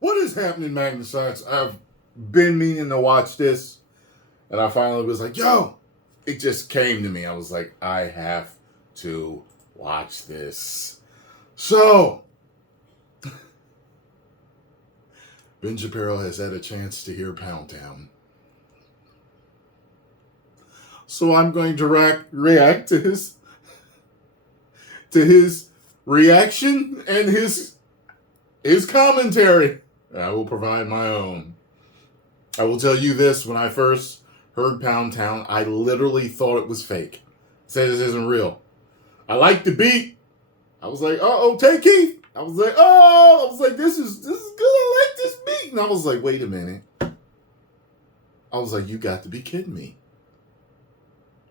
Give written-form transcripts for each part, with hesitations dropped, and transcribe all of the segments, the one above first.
What is happening, Magnus? I've been meaning to watch this, and I finally was like, yo, it just came to me. I was like, I have to watch this. So, Ben Shapiro has had a chance to hear Pound Town. So I'm going to react to his reaction and his commentary. I will provide my own. I will tell you this, when I first heard Pound Town, I literally thought it was fake. Say this isn't real. I liked the beat. I was like, take Keith. I was like, this is good. I like this beat. And I was like, wait a minute. I was like, you got to be kidding me.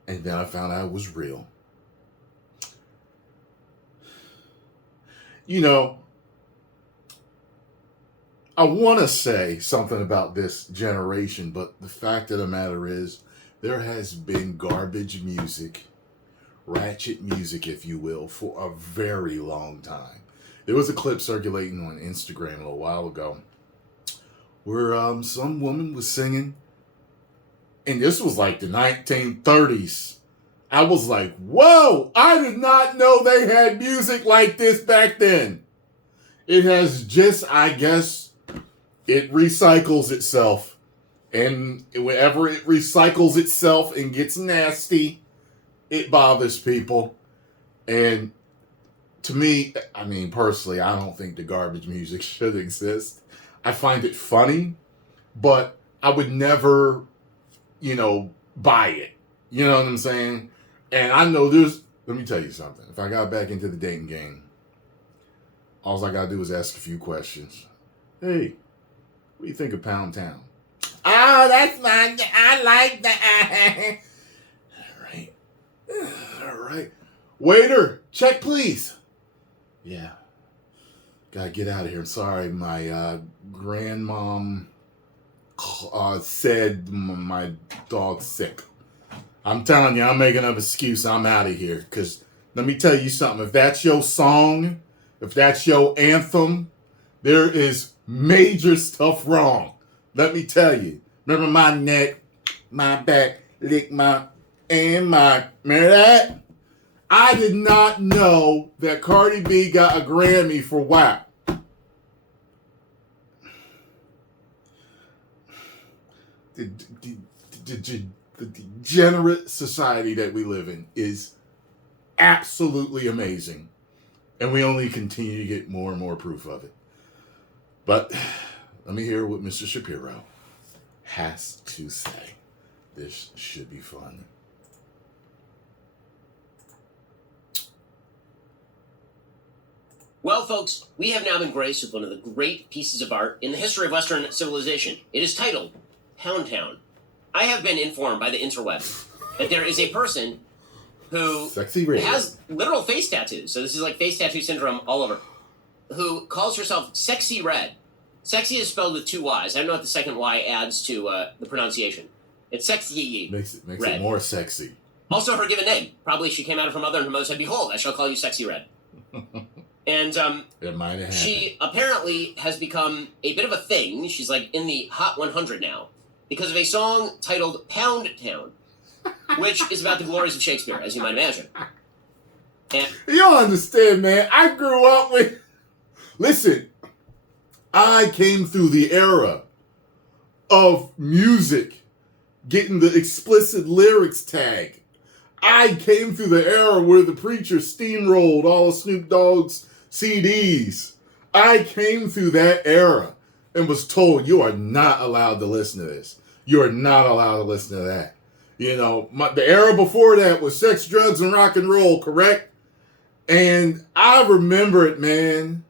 And then I found out it was real. You know, I want to say something about this generation, but the fact of the matter is, there has been garbage music, ratchet music, if you will, for a very long time. There was a clip circulating on Instagram a little while ago where some woman was singing, and this was like the 1930s. I was like, whoa, I did not know they had music like this back then. It has just, I guess, it recycles itself. And whenever it recycles itself and gets nasty, it bothers people. And to me, I mean, personally, I don't think the garbage music should exist. I find it funny, but I would never, buy it. You know what I'm saying? And I know let me tell you something. If I got back into the dating game, all I got to do is ask a few questions. Hey, what do you think of Pound Town? Oh, that's fine. I like that. All right. Waiter, check please. Yeah. Gotta get out of here. I'm sorry, my grandmom said my dog's sick. I'm telling you, I'm making up an excuse. I'm out of here. Because let me tell you something. If that's your song, if that's your anthem, there is major stuff wrong. Let me tell you. Remember my neck, my back, lick remember that? I did not know that Cardi B got a Grammy for WAP. The degenerate society that we live in is absolutely amazing. And we only continue to get more and more proof of it. But let me hear what Mr. Shapiro has to say. This should be fun. Well, folks, we have now been graced with one of the great pieces of art in the history of Western civilization. It is titled Pound Town. I have been informed by the interwebs that there is a person who has literal face tattoos. So this is like face tattoo syndrome all over. Who calls herself Sexyy Red. Sexy is spelled with two Y's. I don't know what the second Y adds to the pronunciation. It's Sexyy. Makes it more sexy. Also her given name. Probably she came out of her mother and her mother said, behold, I shall call you Sexyy Red. And it might have she apparently has become a bit of a thing. She's like in the Hot 100 now because of a song titled Pound Town, which is about the glories of Shakespeare, as you might imagine. And you don't understand, man. I grew up with... Listen, I came through the era of music getting the explicit lyrics tag. I came through the era where the preacher steamrolled all of Snoop Dogg's CDs. I came through that era and was told, you are not allowed to listen to this. You are not allowed to listen to that. The era before that was sex, drugs, and rock and roll, correct? And I remember it, man.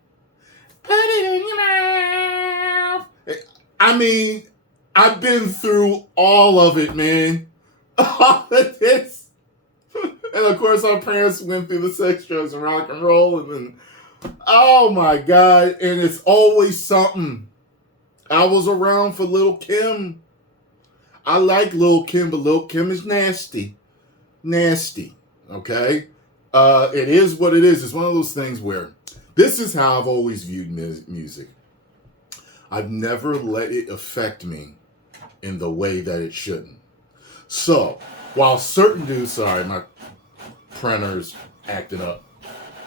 Put it in your mouth. I mean, I've been through all of it, man. All of this. And of course, our parents went through the sex, drugs, and rock and roll. And then, oh my God. And it's always something. I was around for Lil' Kim. I like Lil' Kim, but Lil' Kim is nasty. Nasty. Okay? It is what it is. It's one of those things where this is how I've always viewed music. I've never let it affect me in the way that it shouldn't. So, while certain dudes, sorry, my printer's acting up.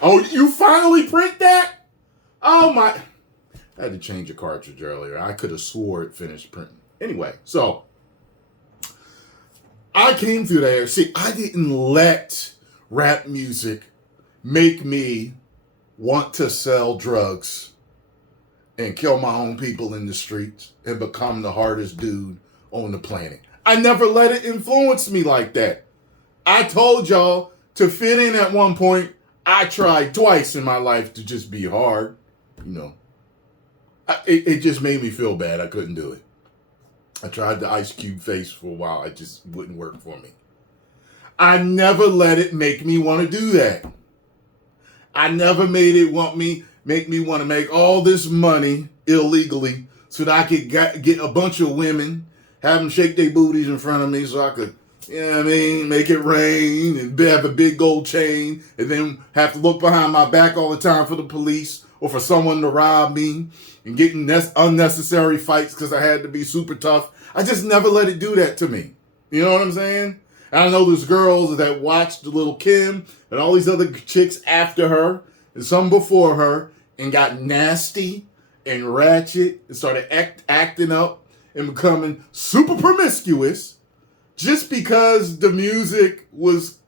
Oh, you finally print that? Oh my, I had to change a cartridge earlier. I could have swore it finished printing. Anyway, so I came through there. See, I didn't let rap music make me want to sell drugs and kill my own people in the streets and become the hardest dude on the planet. I never let it influence me like that. I told y'all to fit in at one point. I tried twice in my life to just be hard. You know, it just made me feel bad. I couldn't do it. I tried the Ice Cube face for a while. It just wouldn't work for me. I never let it make me want to do that. I never made it make me want to make all this money illegally so that I could get a bunch of women, have them shake their booties in front of me so I could, you know what I mean, make it rain and have a big gold chain and then have to look behind my back all the time for the police or for someone to rob me and get in unnecessary fights because I had to be super tough. I just never let it do that to me. You know what I'm saying? And I know there's girls that watched Little Kim and all these other chicks after her and some before her and got nasty and ratchet and started acting up and becoming super promiscuous just because the music was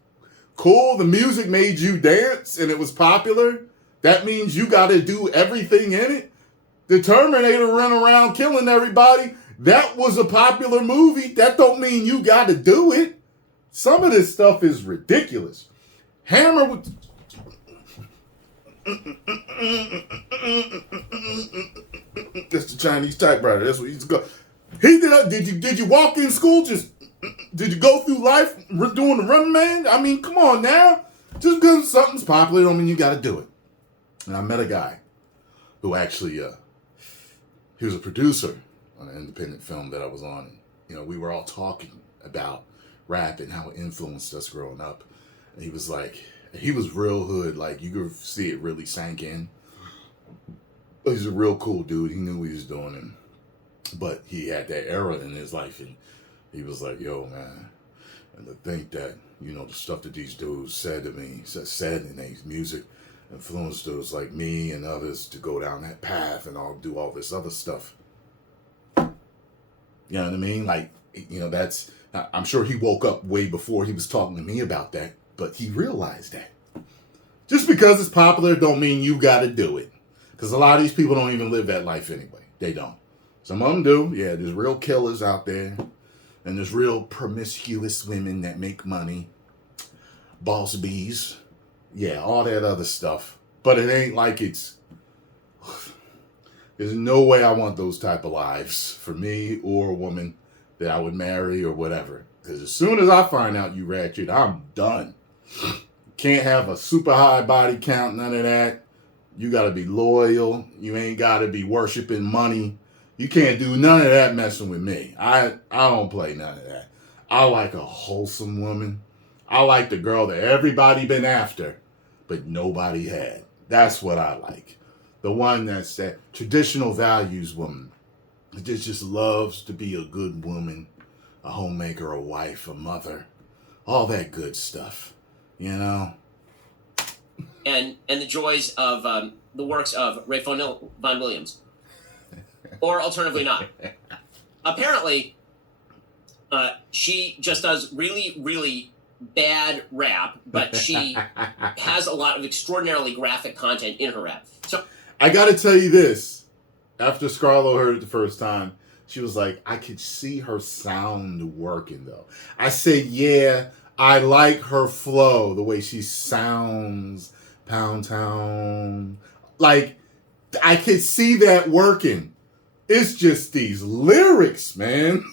cool. The music made you dance and it was popular. That means you got to do everything in it. The Terminator run around killing everybody. That was a popular movie. That don't mean you got to do it. Some of this stuff is ridiculous. Hammer with... That's the Chinese typewriter. That's what he's go. He did you walk in school? Did you go through life doing the running man? I mean, come on now. Just because something's popular don't mean you got to do it. And I met a guy who actually, he was a producer on an independent film that I was on. And, you know, we were all talking about rap and how it influenced us growing up. And he was like, he was real hood. Like, you could see it really sank in. He's a real cool dude. He knew what he was doing. But he had that era in his life. And he was like, yo, man. And to think that, you know, the stuff that these dudes said to me, said in their music, influenced those like me and others to go down that path and all do all this other stuff. You know what I mean? Like, you know, that's, I'm sure he woke up way before he was talking to me about that, but he realized that. Just because it's popular don't mean you got to do it. Because a lot of these people don't even live that life anyway. They don't. Some of them do. Yeah, there's real killers out there. And there's real promiscuous women that make money. Boss bees. Yeah, all that other stuff. But it ain't like it's... There's no way I want those type of lives for me or a woman that I would marry or whatever. Because as soon as I find out you ratchet, I'm done. Can't have a super high body count, none of that. You got to be loyal. You ain't got to be worshiping money. You can't do none of that messing with me. I don't play none of that. I like a wholesome woman. I like the girl that everybody been after, but nobody had. That's what I like. The one that's that traditional values woman. That just loves to be a good woman, a homemaker, a wife, a mother. All that good stuff. You know? And the joys of the works of Ray Von Williams. Or alternatively not. Apparently, she just does really, really bad rap, but she has a lot of extraordinarily graphic content in her rap. So I gotta tell you this. After Scarlo heard it the first time, she was like, I could see her sound working though. I said, yeah, I like her flow, the way she sounds, Pound Town. Like, I could see that working. It's just these lyrics, man.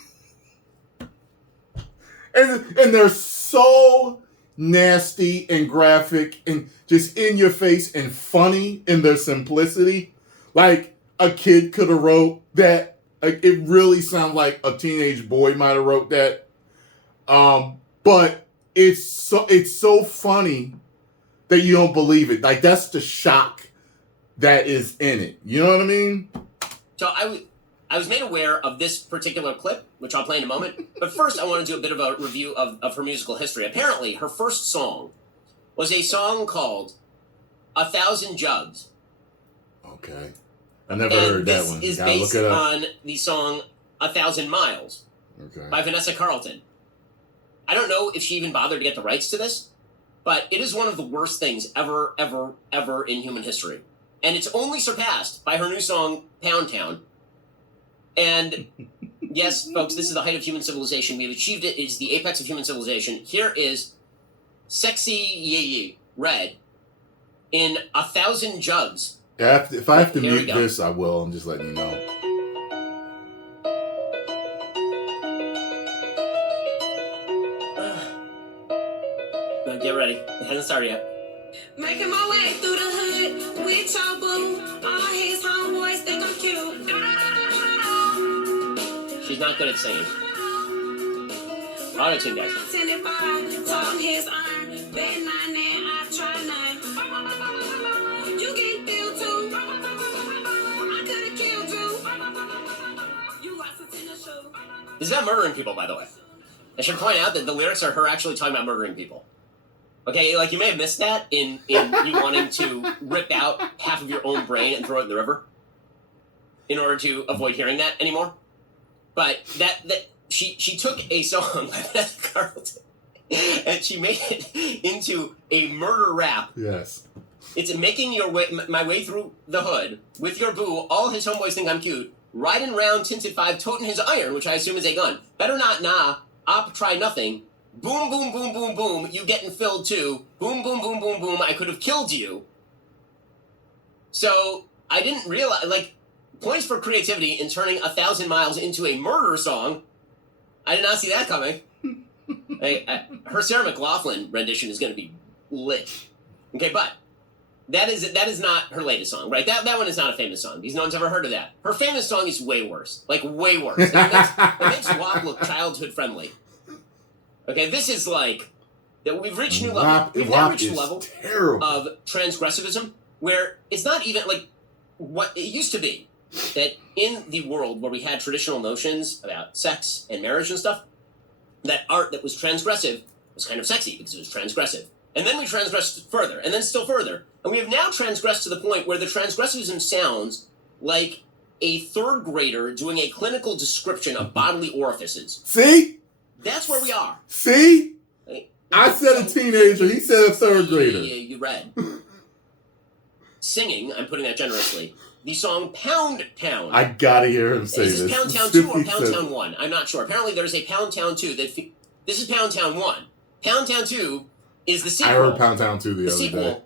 And they're so nasty and graphic and just in your face and funny in their simplicity. Like a kid could have wrote that. Like, it really sounds like a teenage boy might have wrote that. But it's so funny that you don't believe it. Like, that's the shock that is in it. You know what I mean? So I was made aware of this particular clip, which I'll play in a moment. But first, I want to do a bit of a review of her musical history. Apparently, her first song was a song called 1,000 Jugs. Okay. I never heard that one. This is based on the song 1,000 Miles by Vanessa Carlton. I don't know if she even bothered to get the rights to this, but it is one of the worst things ever, ever, ever in human history. And it's only surpassed by her new song, Pound Town. And yes, folks, this is the height of human civilization. We've achieved it. It is the apex of human civilization. Here is Sexyy Red in 1,000 Jugs. If I have to mute this, I will. I'm just letting you know. Get ready. It hasn't started yet. Making my way through the hood with your boo. All his homeboys think I'm cute. She's not good at singing. Auto-tune, guys. Told his iron, bet 9 and I try 9. You get feel too. I could have killed you. You lost it in the show. This is about murdering people, by the way. I should point out that the lyrics are her actually talking about murdering people. Okay, like you may have missed that in you wanting to rip out half of your own brain and throw it in the river in order to avoid hearing that anymore. But that she took a song by Vanessa Carlton and she made it into a murder rap. Yes. It's making my way through the hood with your boo. All his homeboys think I'm cute. Riding round tinted 5, toting his iron, which I assume is a gun. Better not nah. Op try nothing. Boom, boom, boom, boom, boom. You getting filled too. Boom, boom, boom, boom, boom. I could have killed you. So I didn't realize, like, points for creativity in turning 1,000 Miles into a murder song. I did not see that coming. Her Sarah McLachlan rendition is going to be lit. Okay, but that is not her latest song, right? That one is not a famous song because no one's ever heard of that. Her famous song is way worse. Like, way worse. It makes WAP look childhood friendly. Okay, this is like that we've reached new level. We've now reached a level of transgressivism where it's not even like what it used to be. That in the world where we had traditional notions about sex and marriage and stuff, that art that was transgressive was kind of sexy because it was transgressive. And then we transgressed further, and then still further. And we have now transgressed to the point where the transgressivism sounds like a third grader doing a clinical description of bodily orifices. See? That's where we are. See? I said a teenager. He said a third grader. You read. Singing, I'm putting that generously, the song Pound Town. I gotta hear him say this. Is this Pound Town 2 or Pound Town 1? I'm not sure. Apparently there's a Pound Town 2. This is Pound Town 1. Pound Town 2 is the sequel. I heard Pound Town 2 the other sequel, day.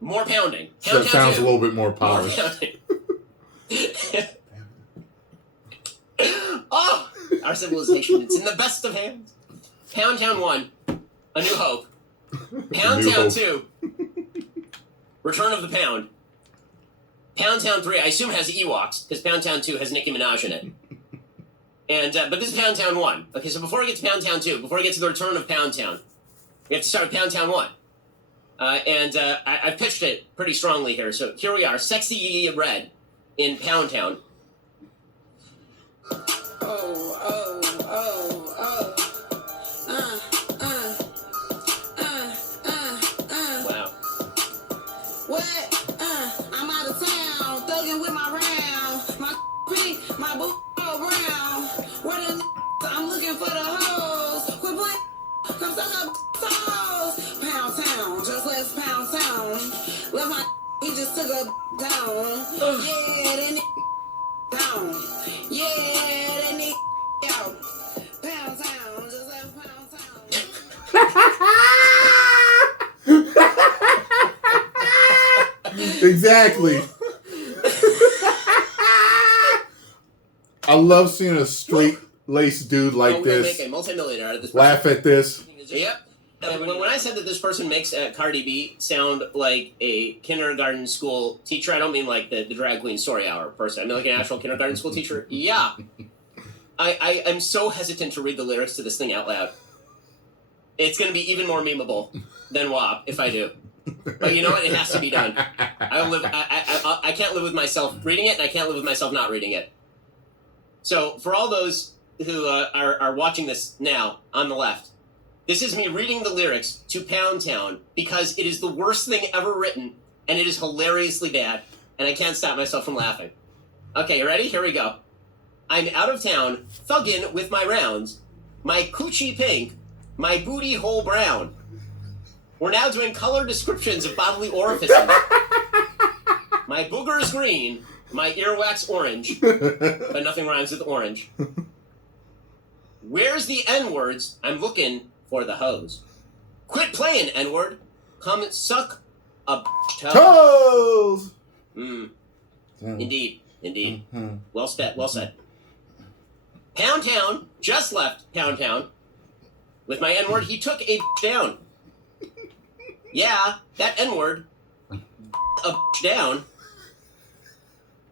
More pounding. Pound Town sounds 2, a little bit more polished. Oh! Our civilization. It's in the best of hands. Pound Town 1, A New Hope. Pound Town 2, Return of the Pound. Pound Town 3, I assume has Ewoks, because Pound Town 2 has Nicki Minaj in it. And but this is Pound Town 1. Okay, so before we get to Pound Town 2, before we get to the Return of Pound Town, we have to start with Pound Town 1. I've pitched it pretty strongly here. So here we are, Sexyy Red in Pound Town. Wow. What? I'm out of town, thugging with my round. My pink, my boo brown. Where the I'm looking for the hoes. Quit playing, come suck up toes. Pound Town, just left Pound Town. Left my he just took a down. Yeah, that down. Yeah, that out. Pound Town, just left Pound Town. Exactly. I love seeing a straight-laced dude like this Make a multimillionaire out of this person. laugh at this. Yep. When I said that this person makes Cardi B sound like a kindergarten school teacher, I don't mean like the drag queen story hour person. I mean like an actual kindergarten school teacher. Yeah. I'm so hesitant to read the lyrics to this thing out loud. It's going to be even more memeable than WAP if I do. But you know what? It has to be done. I can't live with myself reading it, and I can't live with myself not reading it. So for all those who are watching this now on the left, this is me reading the lyrics to Pound Town because it is the worst thing ever written, and it is hilariously bad, and I can't stop myself from laughing. Okay, you ready? Here we go. I'm out of town, thuggin' with my rounds, my coochie pink, my booty hole brown. We're now doing color descriptions of bodily orifices. My booger's green, my earwax orange, but nothing rhymes with orange. Where's the N-words? I'm looking for the hose. Quit playing, N-word. Come suck a toe. Toes! Indeed. Well said. Pound Town just left Pound Town. With my N-word, he took a down. Yeah, that N-word. A down.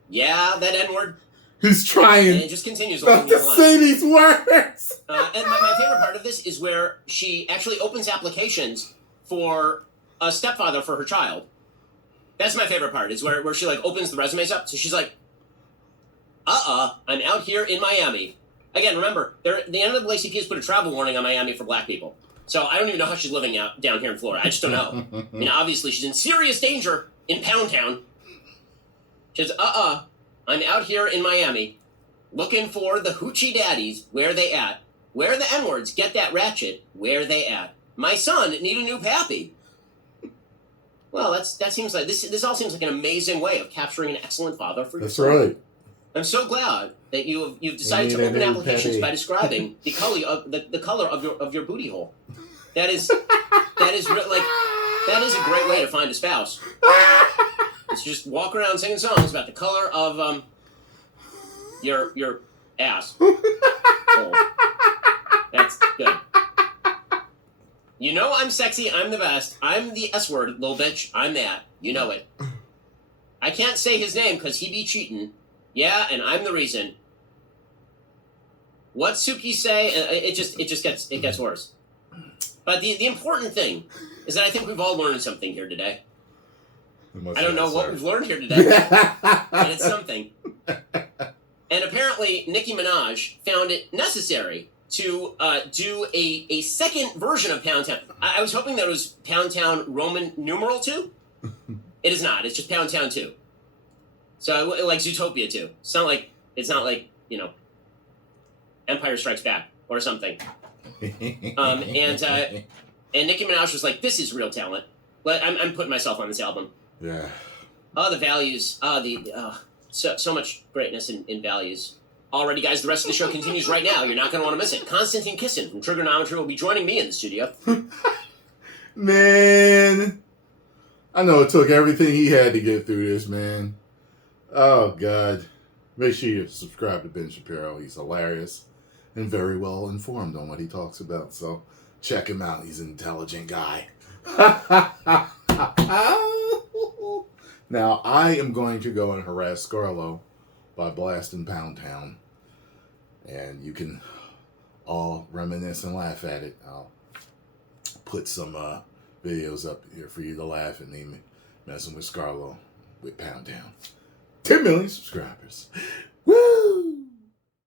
Yeah, that N-word. He's trying. And it just continues along to these lines. say these words. And my favorite part of this is where she actually opens applications for a stepfather for her child. That's my favorite part, is where she like opens the resumes up. So she's like, I'm out here in Miami. Again, remember, the NAACP has put a travel warning on Miami for black people. So I don't even know how she's living down here in Florida. I just don't know. I mean, obviously she's in serious danger in Pound Town. She says, I'm out here in Miami looking for the hoochie daddies. Where they at? Where the N-words? Get that ratchet. Where they at? My son need a new pappy. Well, that seems like this all seems like an amazing way of capturing an excellent father for your son. That's right. I'm so glad that you've decided to open applications by describing the color of your booty hole. That is a great way to find a spouse. It's just walk around singing songs about the color of your ass hole. That's good. You know I'm sexy. I'm the best. I'm the S word, little bitch. I'm that. You know it. I can't say his name because he be cheating. Yeah, and I'm the reason. What Suki say? It just gets worse. But the important thing is that I think we've all learned something here today. I don't know what we've learned here today, but it's something. And apparently, Nicki Minaj found it necessary to do a second version of Pound Town. I was hoping that it was Pound Town Roman numeral 2. It is not. It's just Pound Town 2. So like Zootopia 2. It's not like Empire Strikes Back or something. And Nicki Minaj was like, "This is real talent." I'm putting myself on this album. Yeah. Oh, the values. So much greatness in values. Alrighty, guys, the rest of the show continues right now. You're not going to want to miss it. Konstantin Kissin from Trigonometry will be joining me in the studio. Man, I know it took everything he had to get through this, man. Oh, God. Make sure you subscribe to Ben Shapiro. He's hilarious and very well informed on what he talks about. So check him out. He's an intelligent guy. Now, I am going to go and harass Scarlo by blasting Pound Town. And you can all reminisce and laugh at it. I'll put some videos up here for you to laugh at me messing with Scarlo with Pound Town. 10 million subscribers. Woo!